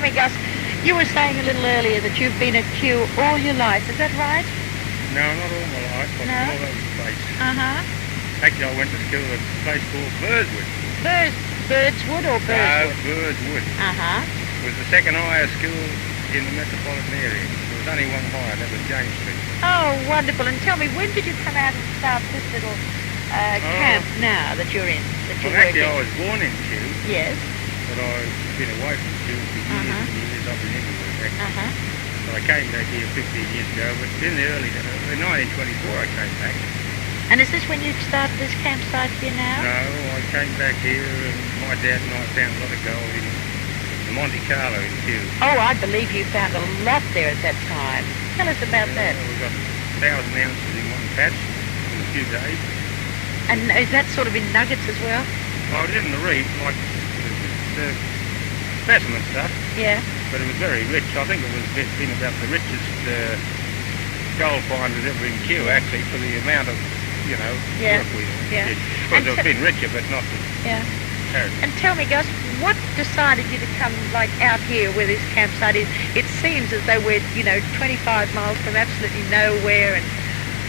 me, Gus, you were saying a little earlier that you've been at Kew all your life. Is that right? No, not all my life, but No? all over the place. Uh-huh. Actually, I went to school at a place called Birdswood. Birdswood or No, Birdswood? Birdswood. Uh-huh. It was the second highest school in the metropolitan area. There was only one higher, that was James Street. Oh, wonderful. And tell me, when did you come out and start this little camp now that you're in, that you're Well, actually, working? I was born in Kew, Yes. but I've been away from Kew for years and years. I've been everywhere back. Uh-huh. But I came back here 15 years ago, but in the early, in 1924 I came back. And is this when you started this campsite here now? No, I came back here and my dad and I found a lot of gold in the Monte Carlo in Kew. Oh, I believe you found a lot there at that time. Tell us about that. We got 1,000 ounces in one patch in a few days. And is that sort of in nuggets as well? I was in the reef, like the specimen stuff, Yeah. but it was very rich. I think it was been about the richest gold find that's ever in Kew, actually, for the amount of, Yeah. work we Yeah. did. And Because it's been richer, but not the Yeah. carat. And tell me, Gus, what decided you to come, like, out here where this campsite is? It seems as though we're, 25 miles from absolutely nowhere, and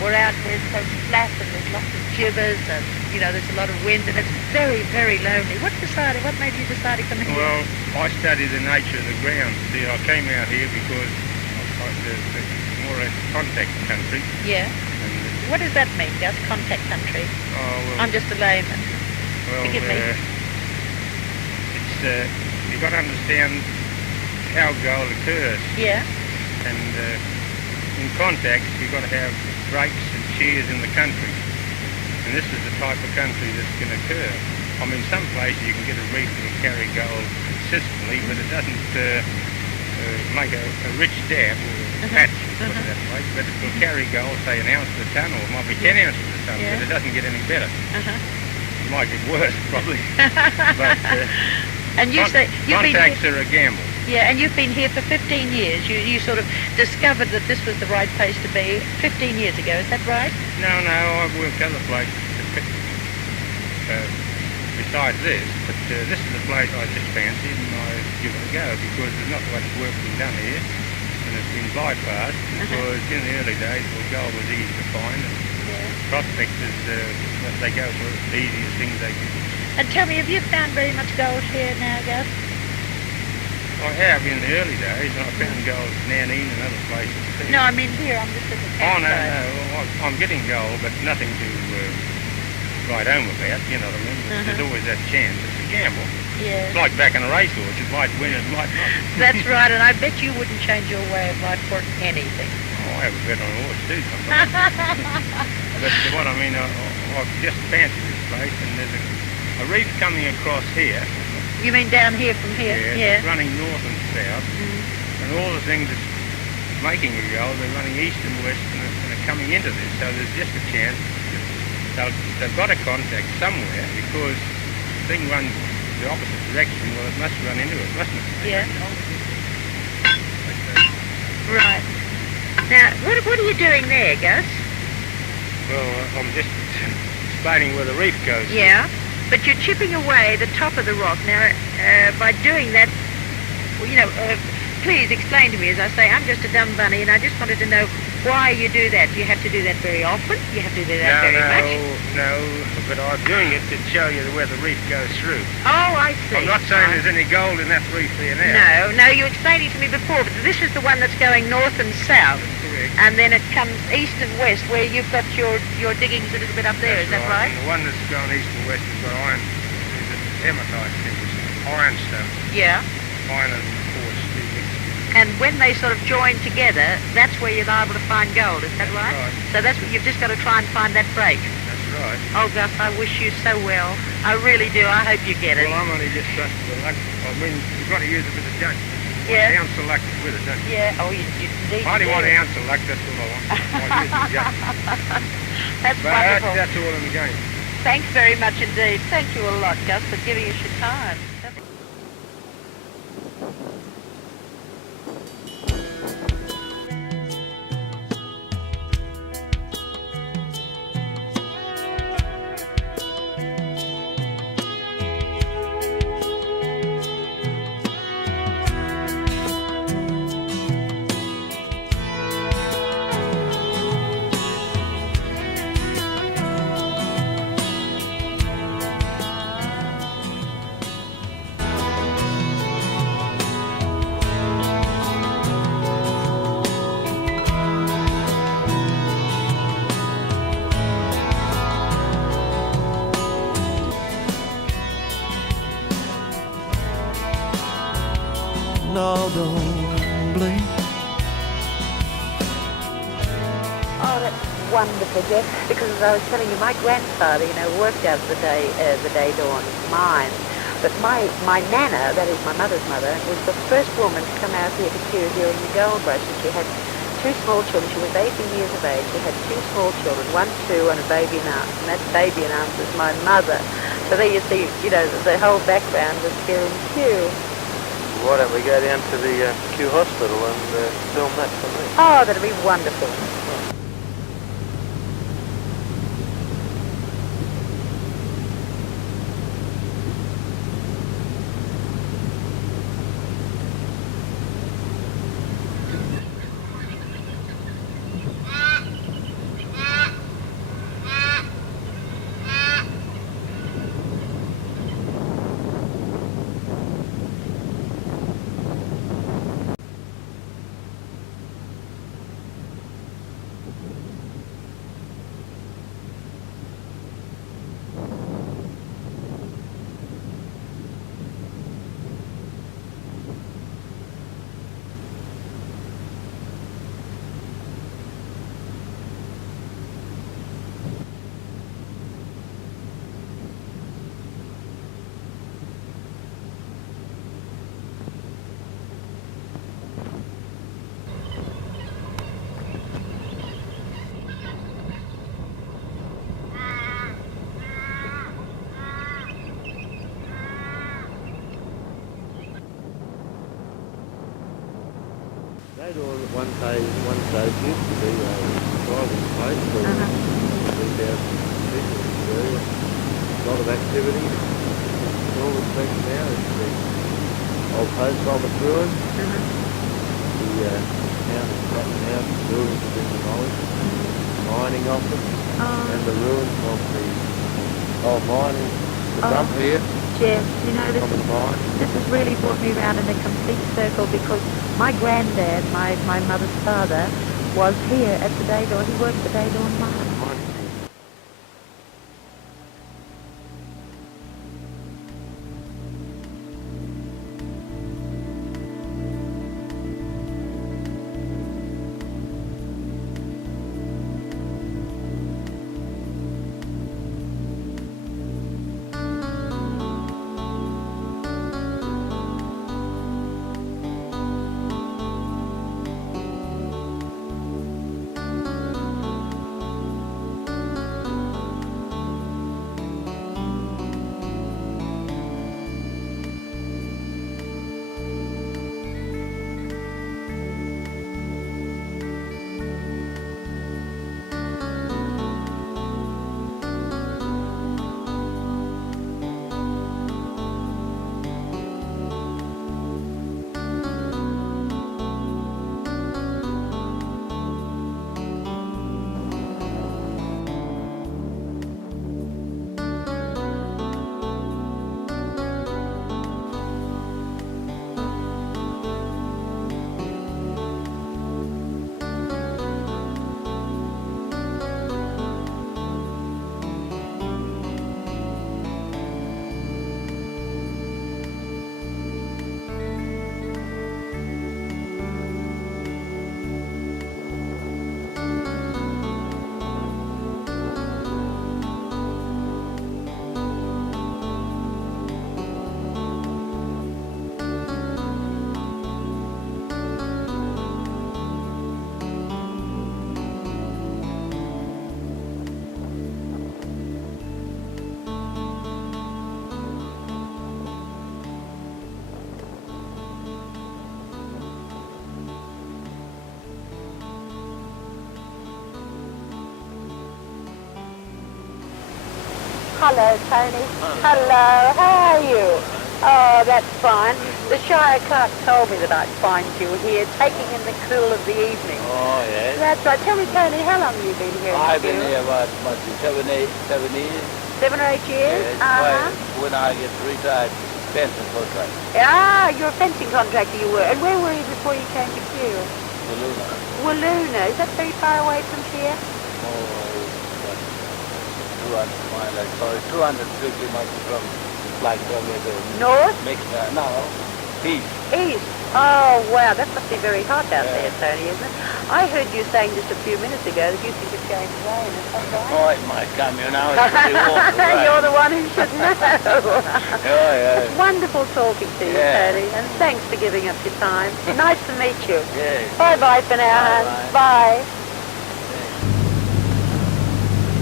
we're out there so flat, and there's lots of jibbers, and, there's a lot of wind, and it's very, very lonely. What made you decide to come here? Well, I study the nature of the ground. See, I came out here because it's more a contact country. Yeah. And, What does that mean, Gus? Contact country? well, I'm just a layman. Forgive me. You've got to understand how gold occurs. Yeah. And in contacts, you've got to have breaks and shears in the country. And this is the type of country that's going to occur. I mean, some places you can get a reef that will carry gold consistently, but it doesn't make a rich dam or a patch, put it that way. But it will carry gold, say, an ounce a ton, or it might be 10 ounces a ton, Yeah. but it doesn't get any better. Uh-huh. It might get worse, probably. But And you say you've been contacts here, are a gamble. yeah, and you've been here for 15 years. You sort of discovered that this was the right place to be 15 years ago. Is that right? No, I've worked other places besides this, but this is a place I just fancied and I give it a go because there's not much work being done here and it's been bypassed because in the early days, gold was easy to find and prospectors, they go for the easiest things they can. And tell me, have you found very much gold here now, Gus? I have in the early days, and I found gold at Nanine and other places too. No, I mean here. I'm just at the Oh, no, campsite. I'm getting gold, but nothing to write home about, you know what I mean? There's always that chance. It's a gamble. Yeah. It's like backing a racehorse. It might win, it might not. That's right, and I bet you wouldn't change your way of life for anything. Oh, I have a bet on a horse too sometimes. But what I mean, I've just fancied this place, and there's a reef coming across here. You mean down here from here? It's running north and south, and all the things that's making it gold, they're running east and west, and they're coming into this. So there's just a chance that they've got to contact somewhere because the thing runs the opposite direction. Well, it must run into it, mustn't it? Yeah. Right. Now, what are you doing there, Gus? Well, I'm just explaining where the reef goes. Yeah. But you're chipping away the top of the rock. Now, by doing that, well, please explain to me. As I say, I'm just a dumb bunny, and I just wanted to know why you do that. Do you have to do that very often? You have to do that very much? No, but I'm doing it to show you where the reef goes through. Oh, I see. I'm not saying there's any gold in that reef there now. No, you explained it to me before, but this is the one that's going north and south. Correct. And then it comes east and west, where you've got your diggings a little bit up there. Is that right? And the one that's going east and west has got iron. It's hematite, ironstone. Yeah. Iron and quartz mixed. And when they sort of join together, that's where you're liable to find gold. Is that right? Right. So that's what you've just got to try and find that break. That's right. Oh, Gus, I wish you so well. I really do. I hope you get it. Well, I'm only just trusting the luck. I mean, you've got to use a bit of judgment. Yeah. An ounce of luck with it, don't you? Yeah. Oh, you indeed. I only do. want an ounce of luck, that's all I want. I use the judgment. That's But wonderful. that's all in the game. Thanks very much indeed. Thank you a lot, Gus, for giving us your time. all don't blink. Oh, that's wonderful, Jeff. Because as I was telling you, my grandfather, worked out the day dawn mine. But my nana, that is my mother's mother, was the first woman to come out here to cure during the gold rush. And she had two small children. She was 18 years of age. She had two small children, 1, 2, and a baby in arms. And that baby in arms was my mother. So there you see, the whole background was here in Kew. Why don't we go down to the Kew Hospital and film that for me? Oh, that'd be wonderful. One stage used to be a driving place for 3,000 people in the area. A lot of activity. All it's been now is the old post office ruin. The town is flattened out, the buildings have been demolished. Mining office and the ruins of the old mining, the dump here. Jeff, this has really brought me around in a complete circle because my granddad, my mother's father, was here at the day dawn. He worked the day dawn mine. Hello, Tony. Hello, how are you? Oh, that's fine. The Shire clerk told me that I'd find you here, taking in the cool of the evening. Oh, yes. That's right. Tell me, Tony, how long have you been here? I've been here about 7 years. 7 or 8 years? Yes, when I get retired, fencing contract. Ah, you're a fencing contractor, you were. And where were you before you came to Kew? Walloona. Walloona. Is that very far away from here? Oh, 200 miles, sorry, 250 miles from, like, from the North? no, East. East. Oh, wow, that must be very hot out there, Tony, isn't it? I heard you saying just a few minutes ago that you think it's going to rain. Is that right? Oh, it might come, you know. It's pretty awful, right? You're the one who should know. Yeah. It's wonderful talking to you, Yeah. Tony, and thanks for giving up your time. Nice to meet you. Yeah. Bye-bye for now, Hans. Bye.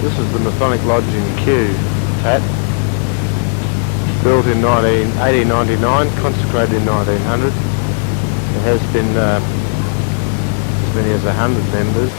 This is the Masonic Lodge in Kew, Pat. Built in 1899, consecrated in 1900. It has been as many as 100 members.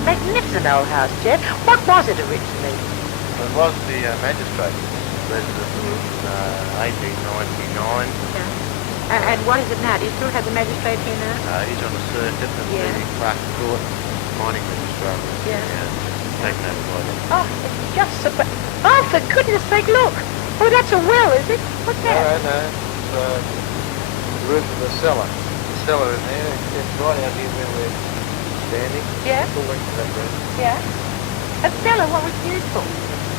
Magnificent old house, Jed. What was it originally? It was the magistrate's residence in 1899. And what is it now? Do you still have the magistrate here now? He's on the circuit and the Clark Court mining registrar. Taken over by them. Oh, it's just super. Oh, for goodness sake, look. Oh, that's a well, is it? What's that? No. It's the roof of the cellar. The cellar in there. It's right out here where we're standing. Yeah. Full length of that room. Yeah. A cellar, what was it used for?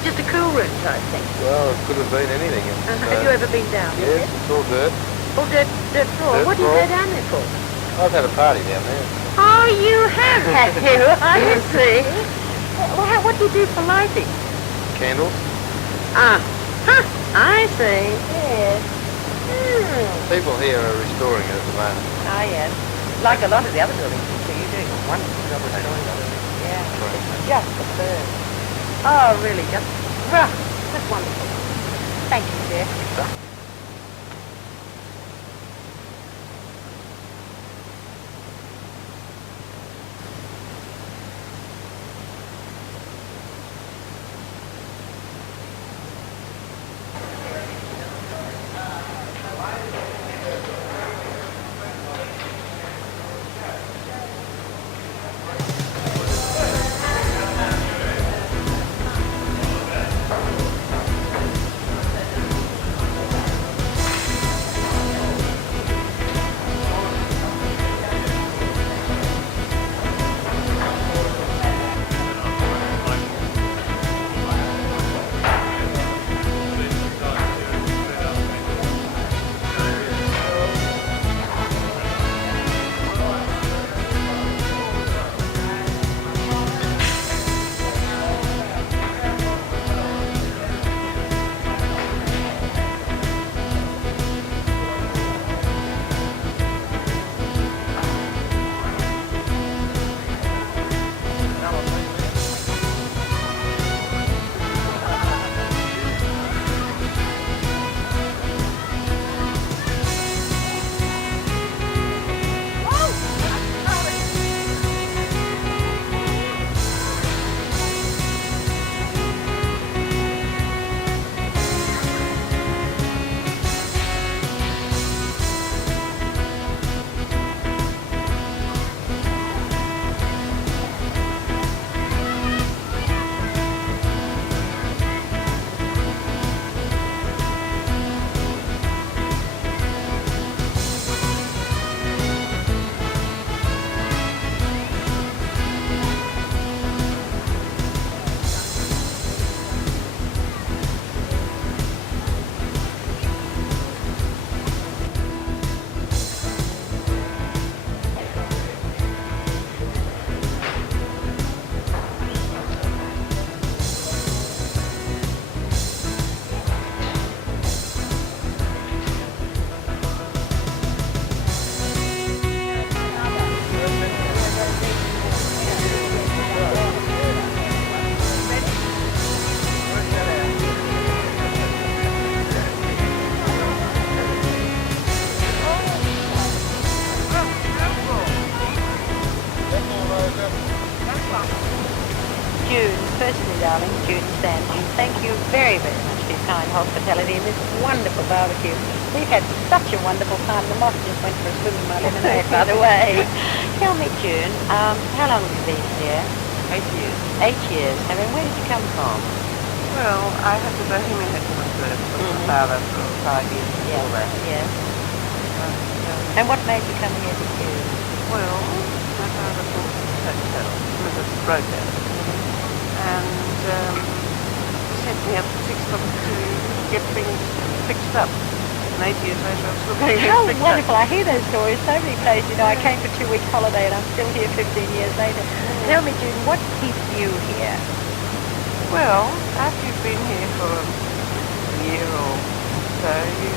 Just a cool room type thing. Well, it could have been anything. Have you ever been down there? Yes, it's all dirt. Oh, dirt floor. Dirt What do you floor. go down there for? I've had a party down there. Oh, you have, have you? I see. Well, what do you do for lighting? Candles. I see. Yes. People here are restoring it at the moment. Ah, yes. Like a lot of the other buildings, so you're doing a wonderful job of restoring them. Yeah. Just superb. Oh, really, just wonderful. Thank you, Jeff. June, firstly, darling, June Sand, thank you very, very much his kind hospitality and this wonderful barbecue. We've had such a wonderful time. The moth just went for a swim in my lemonade, by the way. Tell me, June, how long have you been here? 8 years. 8 years. I mean, where did you come from? Well, I had the Bohemian Regiment first from my father for 5 years before that. Yes. And what made you come here to Kew? Well, my father bought a hotel, was a broker, and sent me up to Sixfoot to get things fixed up. And 8 years later, I'm still getting How things fixed wonderful. up. I hear those stories so many places. You know, I came for 2 weeks holiday and I'm still here 15 years later. Tell me, June, what keeps you here? Well, after you've been here for a year or so, you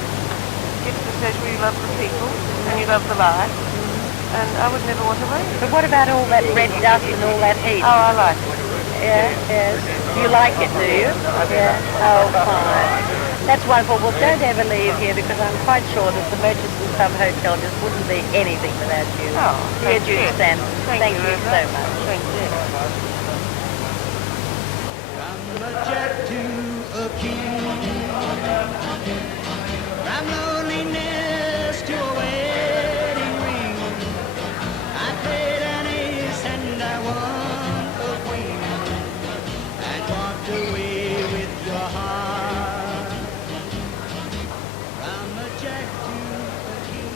get to the stage where you love the people and you love the life, and I would never want to leave. But what about all that red dust and all that heat? Oh, I like it. Yeah, yes. You like it, do you? Yeah. Oh, fine. That's wonderful. Well, don't ever leave here because I'm quite sure that the Murchison Sub Hotel just wouldn't be anything without you. Oh, Dear thank June you. Stanton, thank you so very much. Thank you. From a jack to a king, from loneliness to a wedding ring. I played an ace and I won a queen, and walked away with your heart. From a jack to a king.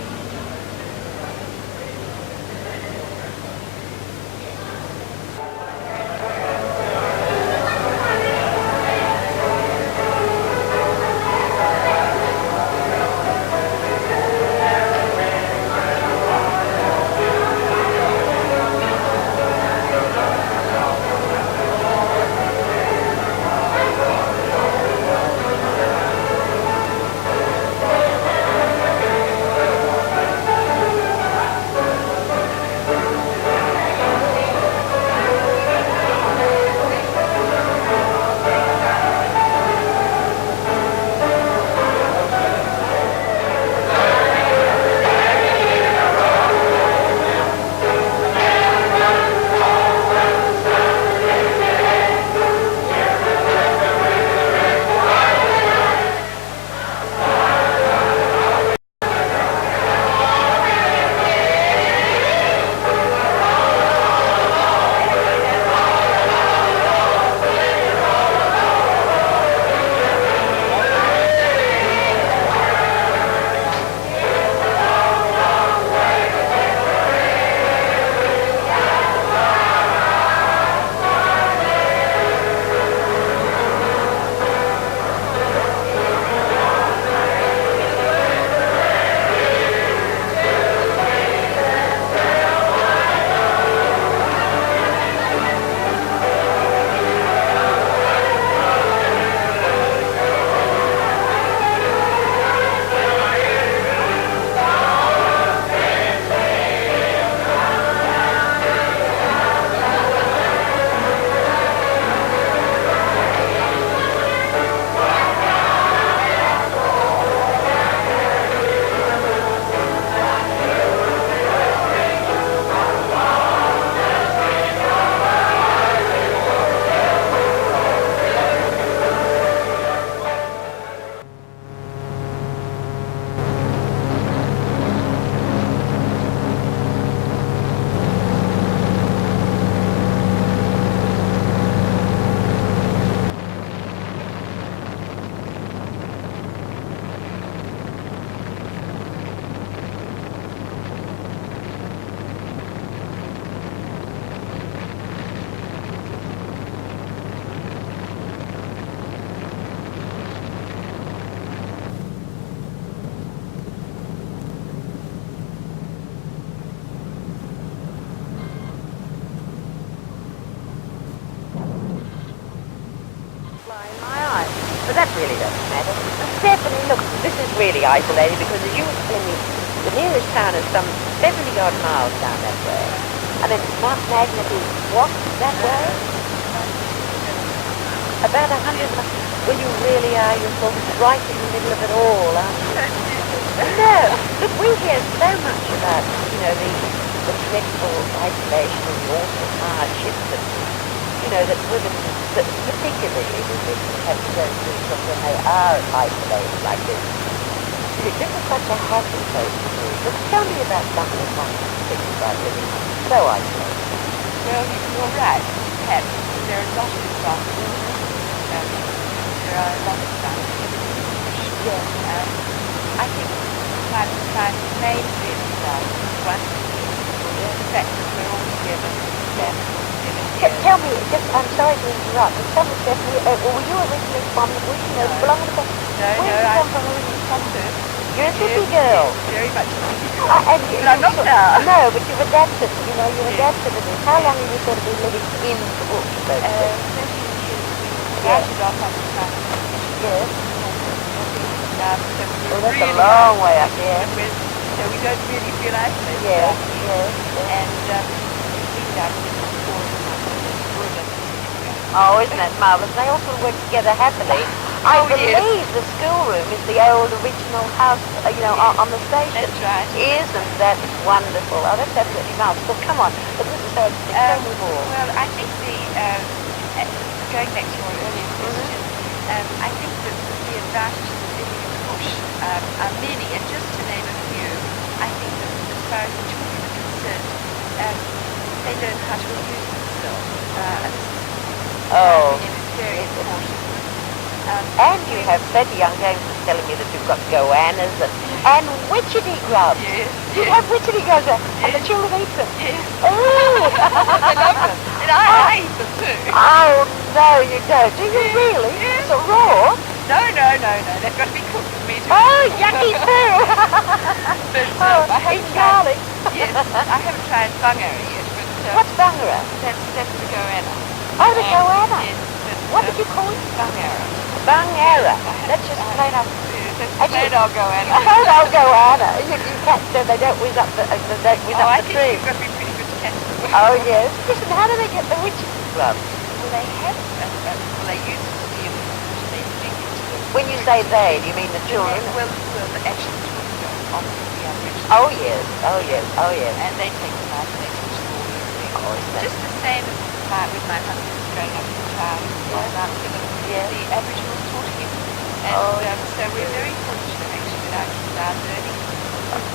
But that really doesn't matter. Stephanie, look, this is really isolated because as you were telling me, the nearest town is some 70-odd miles down that way. And then Mount Magnet is what, that way? About 100 miles. Well, you really are. You're sort of right in the middle of it all, aren't you? No. Look, we hear so much about, you know, the dreadful isolation and the awful hardships that, you you know, that women, that particularly women, have to go through stuff when they are isolated like this. See, this is such a happy place to be. But tell me about some of the things about living so isolated. Well, you're right, Pat. There are a lot of advantages. There are a lot of advantages. Yes. I think from time to time, mainly it's one, the fact that we're all together. Tell me, I'm sorry to interrupt, but tell me, Stephanie, were you originally from the bush? You know, No. belong to the... No, Where no, did you I'm come from originally? from Perth. You're a city girl. Very much a city girl. And But I'm not now. No, but you've adapted, you know, you've Yes. adapted to this. How long have you sort of been living in the bush, so to speak? 13 years. We started off on the side of the Yes. so Oh, we're that's a really long way up there. So we don't really feel isolated. Yes, out here. yes, yes. And we start with the school. Oh, isn't that marvellous? They all sort of work together happily. I Oh, yes. believe the schoolroom is the old original house, you know, on the station. That's right. Isn't that wonderful? Oh, that's absolutely marvellous. Well, come on. But this is so tell me more. Well, I think going back to your earlier question, I think that the advantages of living in the bush are many, and just to name a few, I think that as far as the children are concerned, they learn how to amuse themselves. And this is, Oh, it's very important. and you have plenty. Young James was telling me that you've got goannas and witchetty grubs. Yes, You yes. have witchetty grubs, and the children eat them. Yes. Oh! I love them. And I eat them too. Oh, no, you don't. Do you really? Yes. So raw? No. They've got to be cooked for me to Oh, eat. yucky too! But Oh, I eat haven't tried. garlic. Yes, I haven't tried bungary yet, but What's bangara? that's the goanna. Oh, the goanna. Yes, but, What did you call it? bungara. Bangara. That's just plain old. That's Actually- plain old goanna. Oh, no, goanna. You catch them, they don't whiz up the, I the think tree. you've got to be pretty good to catch them. Oh, yes. Listen, how do they get the witches grubs? Well, they have, they use the they dig into them. When you say they, do you mean the children? Well, the actual children don't often the Aboriginal. Oh, yes. Oh, yes. Oh, yes. And they take them out and they teach them all these things. Oh, is that... Just the same as with my husband growing up as a child on Mount Phillip. Yes. The Aboriginals taught him. And Oh. so we're very fortunate actually that our kids are learning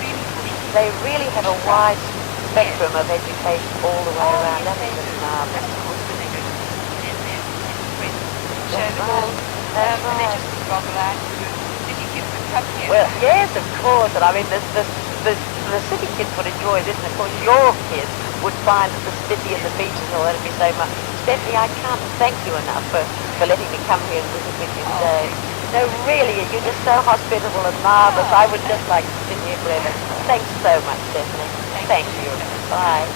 really fortunate. They really have a wide spectrum of education all the way around. Yes, That they is do. just And marvellous. of course when they go to school and their friends show That's them all. right. That's And they right. just goggle out to city kids that come here. Well, yes, of course. And I mean, the city kids would enjoy this, and of course your kids would find that the city and the beaches and all that would be so much. Stephanie, I can't thank you enough for letting me come here and visit with you today. No, really, you're just so hospitable and marvellous. I would just like to sit here forever. Thanks so much, Stephanie. Thank you. Bye.